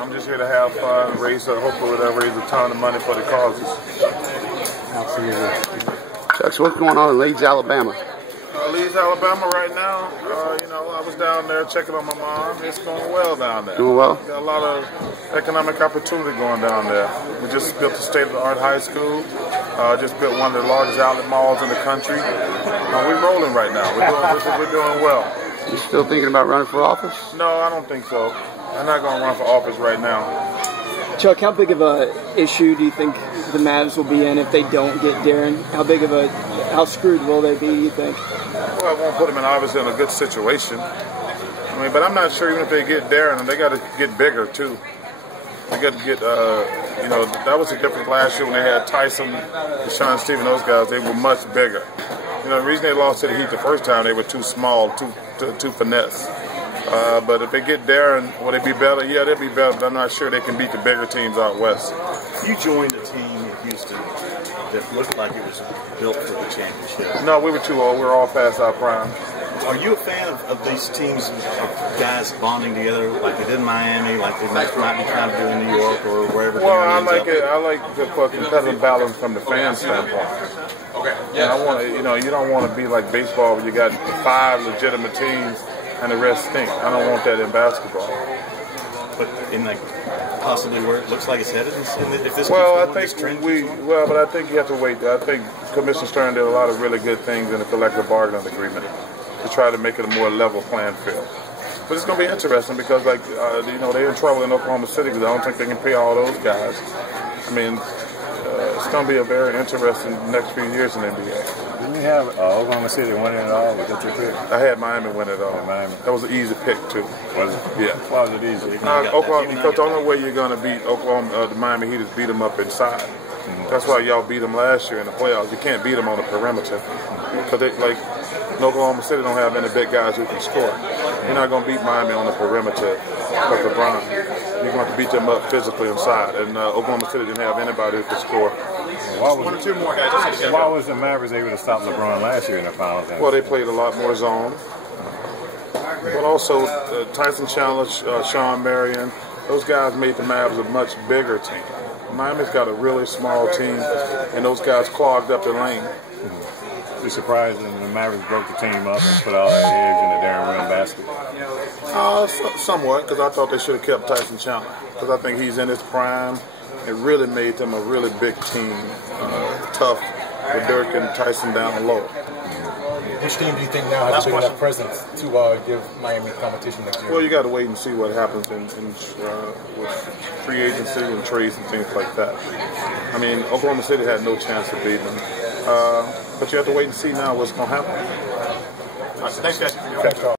I'm just here to have fun, hopefully raise a ton of money for the causes. Absolutely. Chuck, so what's going on in Leeds, Alabama? Leeds, Alabama right now, I was down there checking on my mom. It's going well down there. Doing well? Got a lot of economic opportunity going down there. We just built a state-of-the-art high school. Just built one of the largest outlet malls in the country. We're rolling right now. We're doing well. You still thinking about running for office? No, I don't think so. I'm not going to run for office right now. Chuck, how big of a issue do you think the Mavs will be in if they don't get Deron? How screwed will they be, do you think? Well, I won't put them obviously in a good situation. But I'm not sure even if they get Deron, they got to get bigger too. They got to get, that was the difference last year when they had Tyson, Deshaun Steven, those guys. They were much bigger. The reason they lost to the Heat the first time, they were too small, too finesse. But if they get Deron, will they be better? Yeah, they'll be better, but I'm not sure they can beat the bigger teams out west. You joined a team in Houston that looked like it was built for the championship. No, we were too old. We were all past our prime. Are you a fan of these teams, of guys bonding together like they did in Miami, like they might be trying to do in New York or wherever? Well, I like it. I like the competitive balance from the fan standpoint. Okay. Yeah. I want to, you don't want to be like baseball where you got 5 legitimate teams and the rest stink. I don't want that in basketball. But in possibly where it looks like it's headed, if this but I think you have to wait. I think Commissioner Stern did a lot of really good things in the collective bargaining agreement to try to make it a more level playing field. But it's going to be interesting because, they're in trouble in Oklahoma City because I don't think they can pay all those guys. It's going to be a very interesting next few years in the NBA. Didn't you have Oklahoma City winning it all? Was that your pick? I had Miami win it all. Miami. That was an easy pick, too. Was it? Yeah. Why was it easy? Oklahoma, because the only way you're going to beat Oklahoma, the Miami Heat is beat them up inside. That's why y'all beat them last year in the playoffs. You can't beat them on the perimeter. Because in Oklahoma City don't have any big guys who can score. You're not going to beat Miami on the perimeter because of LeBron. You're going to have to beat them up physically inside. And Oklahoma City didn't have anybody who could score. One or two more guys. Why was the Mavericks able to stop LeBron last year in the finals? Well, they played a lot more zone. But also, Tyson Chandler, Sean Marion, those guys made the Mavs a much bigger team. Miami's got a really small team, and those guys clogged up the lane. You surprised when the Mavericks broke the team up and put all their eggs in the Deron Williams basket? Somewhat, because I thought they should have kept Tyson Chandler. Because I think he's in his prime. It really made them a really big team, tough with Dirk and Tyson down low. Which team do you think now has a big enough presence to give Miami competition next year? Well, you got to wait and see what happens with free agency and trades and things like that. Oklahoma City had no chance of beating them. But you have to wait and see now what's going to happen. Thanks, guys.